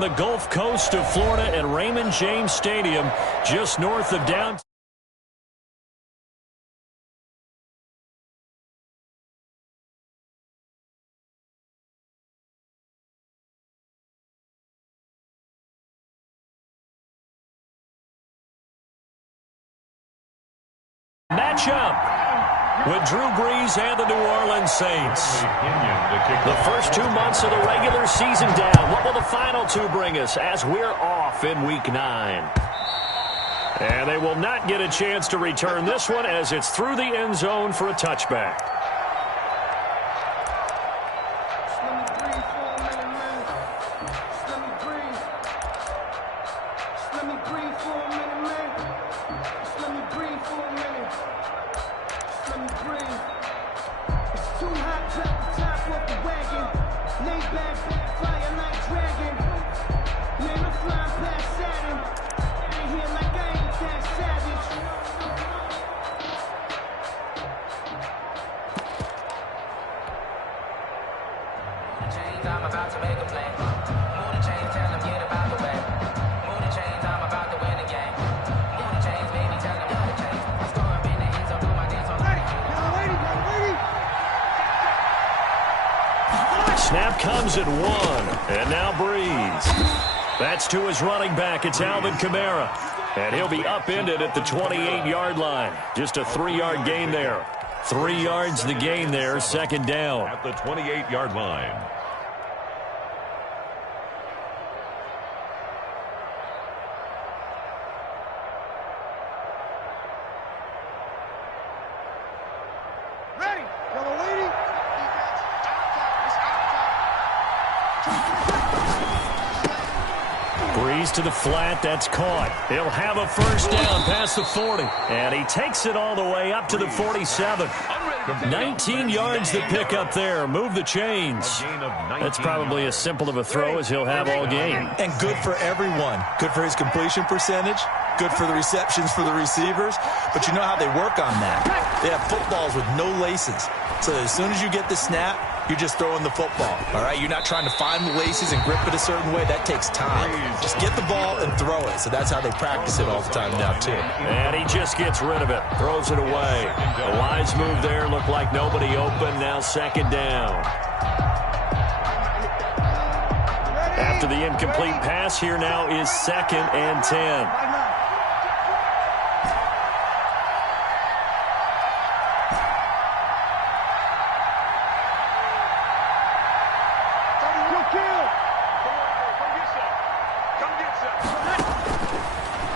from the Gulf Coast of Florida at Raymond James Stadium, just north of downtown. Matchup with Drew Brees and the New Orleans Saints. The first 2 months of the regular season down. What will the final two bring us as we're off in Week 9? And they will not get a chance to return this one as it's through the end zone for a touchback. Snap comes at 1, and now Brees. That's to his running back. It's Alvin Kamara, and he'll be upended at the 28-yard line. Just a 3-yard gain there. 3 yards the gain there, second down. At the 28-yard line. Brees to the flat. That's caught. He'll have a first down past the 40. And he takes it all the way up to the 47. 19 yards the pick up there. Move the chains. That's probably as simple of a throw as he'll have all game. And good for everyone. Good for his completion percentage. Good for the receptions for the receivers. But you know how they work on that. They have footballs with no laces. So as soon as you get the snap, you're just throwing the football. All right, you're not trying to find the laces and grip it a certain way. That takes time. Just get the ball and throw it. So that's how they practice it all the time now, too. And he just gets rid of it. Throws it away. A wise move there. Looked like nobody open. Now second down. After the incomplete pass, here now is 2nd and 10.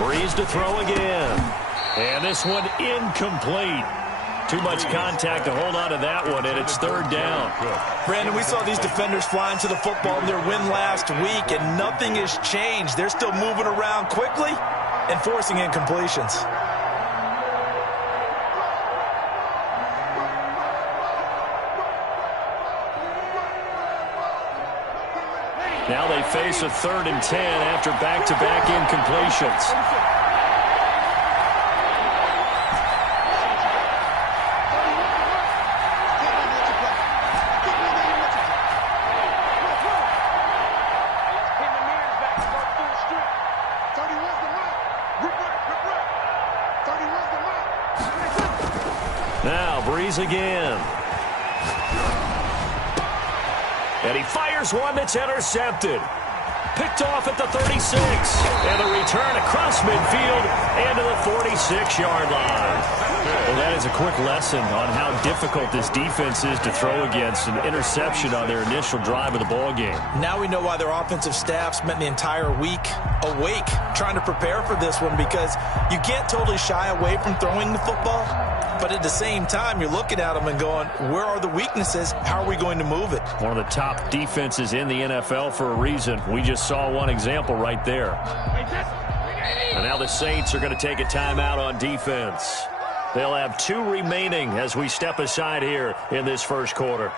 Brees to throw again. And this one incomplete. Too much contact to hold on to that one, and it's 3rd down. Brandon, we saw these defenders flying to the football in their win last week, and nothing has changed. They're still moving around quickly and forcing incompletions. Now they face a 3rd and 10 after back-to-back incompletions. Now Brees again. And he fires one that's intercepted. Picked off at the 36. And a return across midfield and to the 46-yard line. Well, that is a quick lesson on how difficult this defense is to throw against. An interception on their initial drive of the ballgame. Now we know why their offensive staff spent the entire week awake trying to prepare for this one, because you can't totally shy away from throwing the football. But at the same time, you're looking at them and going, where are the weaknesses? How are we going to move it? One of the top defenses in the NFL for a reason. We just saw one example right there. And now the Saints are going to take a timeout on defense. They'll have 2 remaining as we step aside here in this first quarter.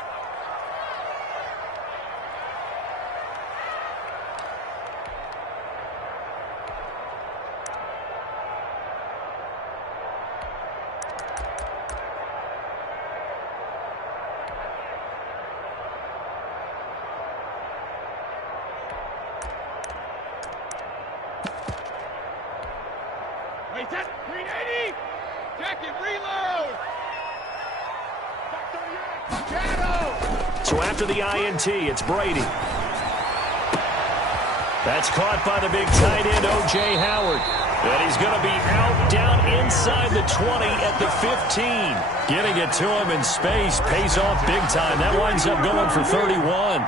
So after the INT, it's Brady. That's caught by the big tight end, O.J. Howard. And he's going to be out down inside the 20 at the 15. Getting it to him in space pays off big time. That winds up going for 31.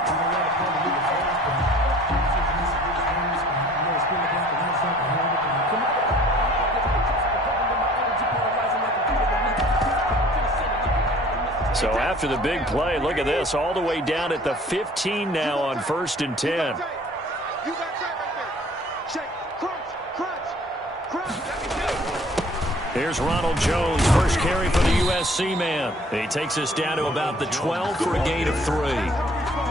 So after the big play, look at this, all the way down at the 15 now on 1st and 10. Here's Ronald Jones, first carry for the USC man. He takes us down to about the 12 for a gain of 3.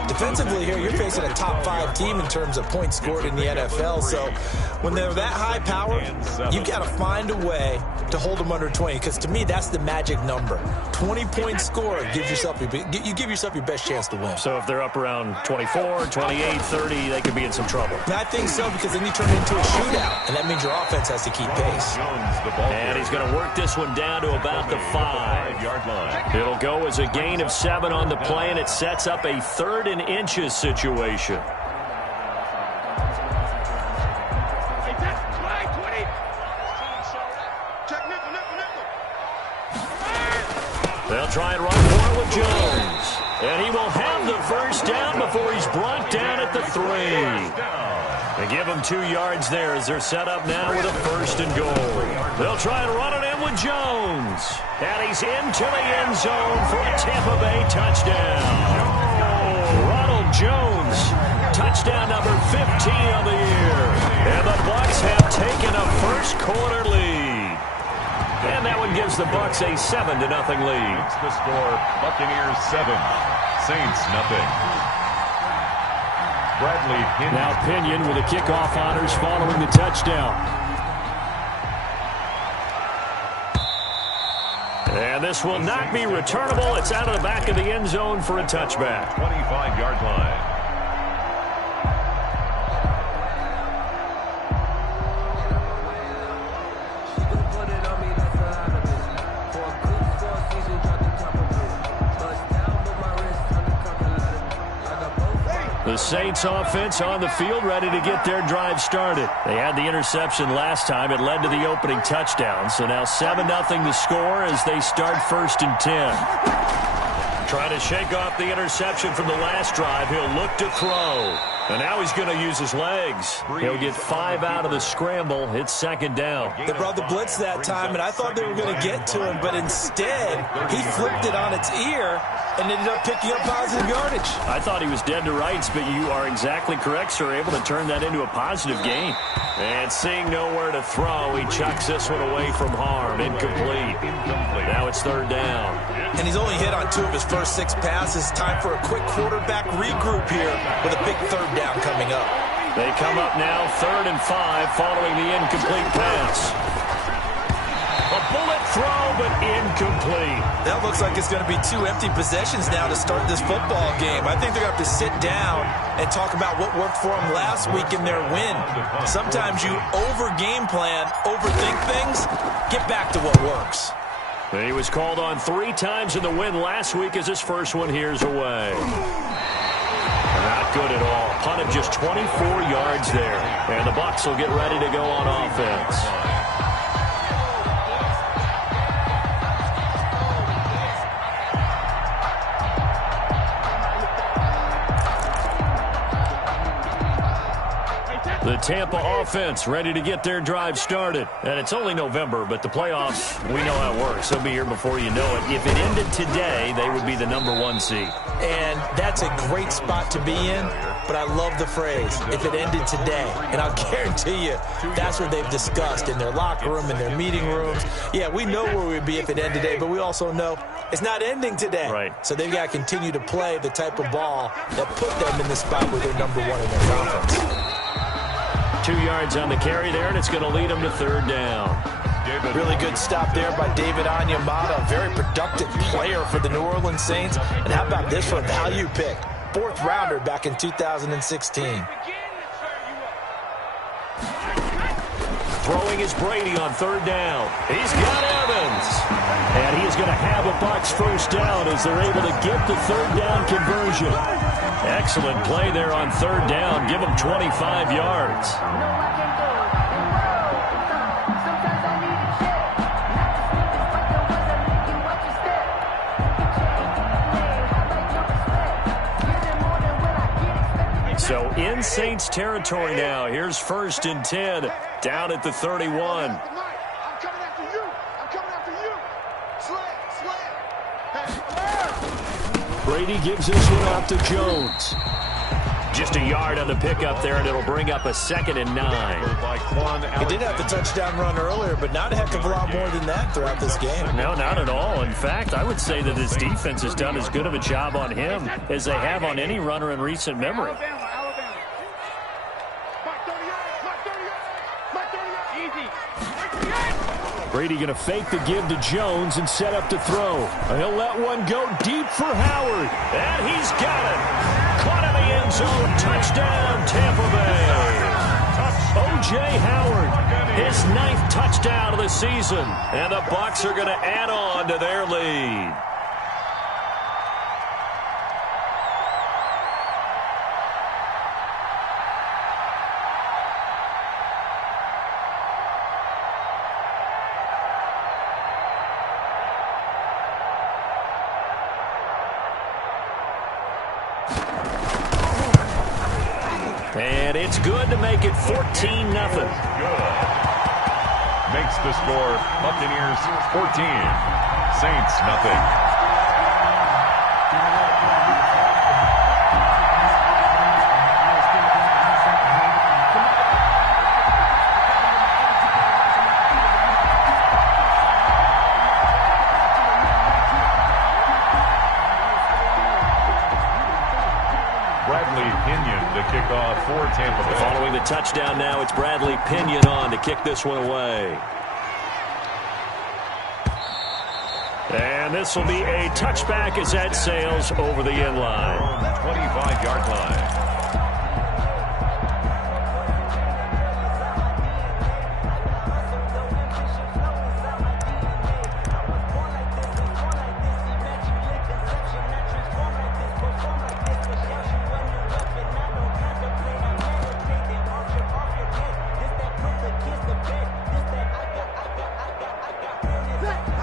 Defensively here, you're facing a top 5 team in terms of points scored in the NFL. So when they're that high powered, you've got to find a way to hold them under 20. Because to me, that's the magic number. 20 points scored gives yourself you give yourself your best chance to win. So if they're up around 24, 28, 30, they could be in some trouble. And I think so, because then you turn it into a shootout, and that means your offense has to keep pace. And he's going to work this one down to about the 5-yard line. It'll go as a gain of 7 on the play, and it sets up a 3rd and inches situation. They'll try and run for it with Jones. And he will have the first down before he's brought down at the 3. They give him 2 yards there as they're set up now with a 1st and goal. They'll try and run it in with Jones. And he's into the end zone for a Tampa Bay touchdown. Ronald Jones, touchdown number 15 on the year. And the Bucs have taken a first quarter lead. And that one gives the Bucs a 7-0 lead. It's the score, Buccaneers 7, Saints nothing. Bradley Pinion. Now Pinion with the kickoff honors following the touchdown. And this will not be returnable. It's out of the back of the end zone for a touchback. 25-yard line. The Saints offense on the field ready to get their drive started. They had the interception last time. It led to the opening touchdown. So now 7-0 the score as they start 1st and 10. Trying to shake off the interception from the last drive. He'll look to throw. And now he's going to use his legs. He'll get 5 out of the scramble. It's 2nd down. They brought the blitz that time, and I thought they were going to get to him, but instead he flipped it on its ear and ended up picking up positive yardage. I thought he was dead to rights, but you are exactly correct, sir. Able to turn that into a positive gain. And seeing nowhere to throw, he chucks this one away from harm. Incomplete. Now it's 3rd down. And he's only hit on 2 of his first 6 passes. Time for a quick quarterback regroup here with a big 3rd down coming up. They come up now 3rd and 5 following the incomplete pass. A bullet throw, but incomplete. That looks like it's going to be 2 empty possessions now to start this football game. I think they're going to have to sit down and talk about what worked for them last week in their win. Sometimes you over-game plan, overthink things, get back to what works. He was called on 3 times in the win last week as his first one here's away. Not good at all. Punt of just 24 yards there. And the Bucs will get ready to go on offense. The Tampa offense ready to get their drive started. And it's only November, but the playoffs, we know how it works. They'll be here before you know it. If it ended today, they would be the number 1 seed. And that's a great spot to be in, but I love the phrase, if it ended today. And I'll guarantee you, that's what they've discussed in their locker room, in their meeting rooms. Yeah, we know where we'd be if it ended today, but we also know it's not ending today. Right. So they've got to continue to play the type of ball that put them in the spot where they're number 1 in their conference. 2 yards on the carry there, and it's going to lead them to 3rd down. Really good stop there by David Onyemata, a very productive player for the New Orleans Saints. And how about this for a value pick? 4th rounder back in 2016. Throwing is Brady on third down. He's got Evans. And he is going to have a Bucs first down as they're able to get the third down conversion. Excellent play there on third down. Give them 25 yards. So in Saints territory now. Here's 1st and 10 down at the 31. I'm coming after you. I'm coming after you. Slam. Brady gives this one off to Jones. Just a yard on the pickup there, and it'll bring up a 2nd and 9. He did have the touchdown run earlier, but not a heck of a lot more than that throughout this game. No, not at all. In fact, I would say that his defense has done as good of a job on him as they have on any runner in recent memory. Brady going to fake the give to Jones and set up to throw. He'll let one go deep for Howard. And he's got it. Caught in the end zone. Touchdown, Tampa Bay. O.J. Howard, his 9th touchdown of the season. And the Bucs are going to add on to their lead. And it's good to make it 14-0. Good. Makes the score Buccaneers 14, Saints nothing. To kick off for Tampa Bay. Following the touchdown now, it's Bradley Pinion on to kick this one away. And this will be a touchback as that sails over the end line. 25-yard line.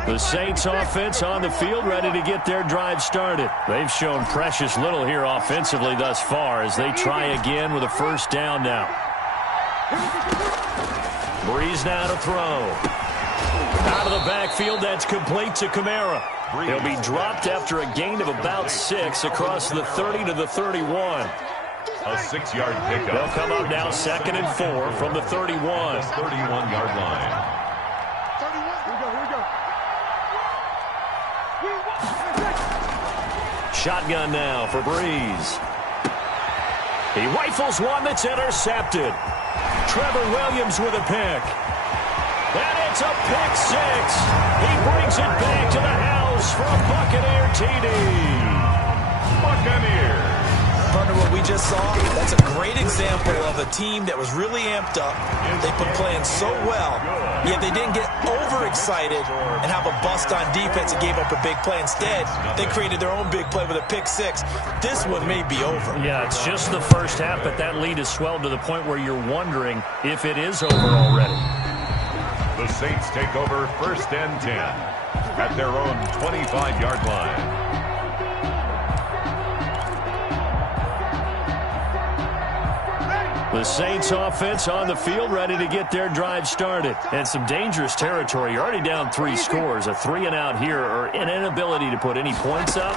The Saints offense on the field, ready to get their drive started. They've shown precious little here offensively thus far as they try again with a first down now. Breeze now to throw. Out of the backfield, that's complete to Kamara. He'll be dropped after a gain of about 6 across the 30 to the 31. A 6-yard pickup. They'll come up now 2nd and 4 from the 31. 31-yard line. Shotgun now for Breeze. He rifles one that's intercepted. Trevor Williams with a pick. And it's a pick 6. He brings it back to the house for a Buccaneer TD. Buccaneers. Partner, what we just saw, that's a great example of a team that was really amped up. They've been playing so well, yet they didn't get overexcited and have a bust on defense and gave up a big play. Instead, they created their own big play with a pick 6. This one may be over. Yeah, it's just the first half, but that lead has swelled to the point where you're wondering if it is over already. The Saints take over 1st and 10 at their own 25-yard line. The Saints offense on the field ready to get their drive started. And some dangerous territory. You're already down 3 scores. A 3-and-out here or an inability to put any points up.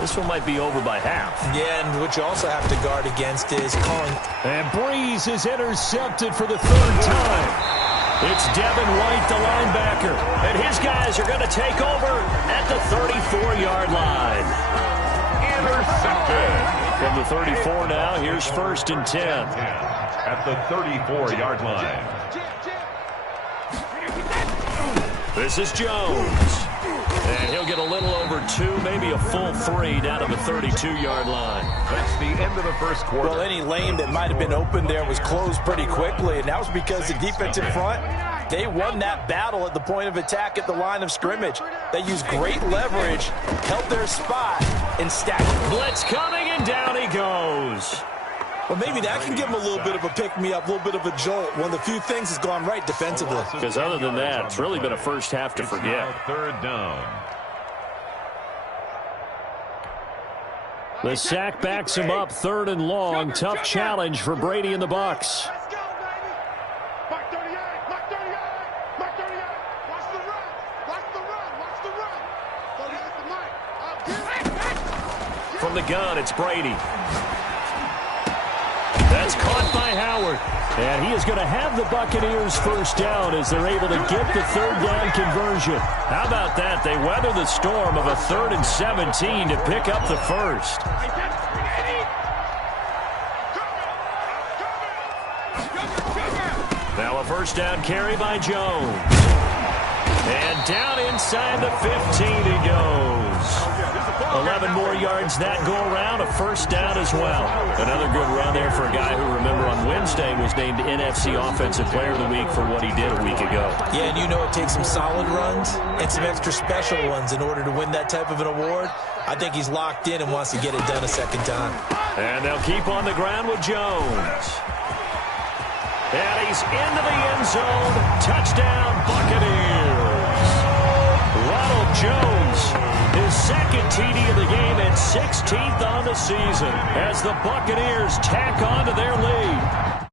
This one might be over by half. Yeah, and what you also have to guard against is calling. And Breeze is intercepted for the 3rd time. It's Devin White, the linebacker. And his guys are going to take over at the 34-yard line. Intercepted. From the 34 now, here's 1st and 10. At the 34-yard line. This is Jones. And he'll get a little over 2, maybe a full 3 down to the 32-yard line. That's the end of the first quarter. Well, any lane that might have been open there was closed pretty quickly, and that was because the defensive front, they won that battle at the point of attack at the line of scrimmage. They used great leverage, held their spot, and stacked. Blitz coming, and down he goes. Well, maybe that can give him a little bit of a pick-me-up, a little bit of a jolt. One of the few things has gone right defensively. Because other than that, it's really been a first half to forget. Third down. The sack backs him up, 3rd and long. Tough challenge for Brady and the Bucs. Let's go, baby. Mark 38, Mark 38, Mark 38. Watch the run, watch the run, watch the run. 38 to Mike. From the gun, it's Brady. That's caught by Howard. And he is going to have the Buccaneers first down as they're able to get the 3rd down conversion. How about that? They weather the storm of a 3rd and 17 to pick up the first. Now a first down carry by Jones. And down inside the 15 he goes. 11 more yards that go around, a first down as well. Another good run there for a guy who, remember, on Wednesday was named NFC Offensive Player of the Week for what he did a week ago. Yeah, and you know it takes some solid runs and some extra special ones in order to win that type of an award. I think he's locked in and wants to get it done a second time. And they'll keep on the ground with Jones. And he's into the end zone. Touchdown, Buccaneers. Ronald Jones, his 2nd TD of the game and 16th on the season as the Buccaneers tack on to their lead.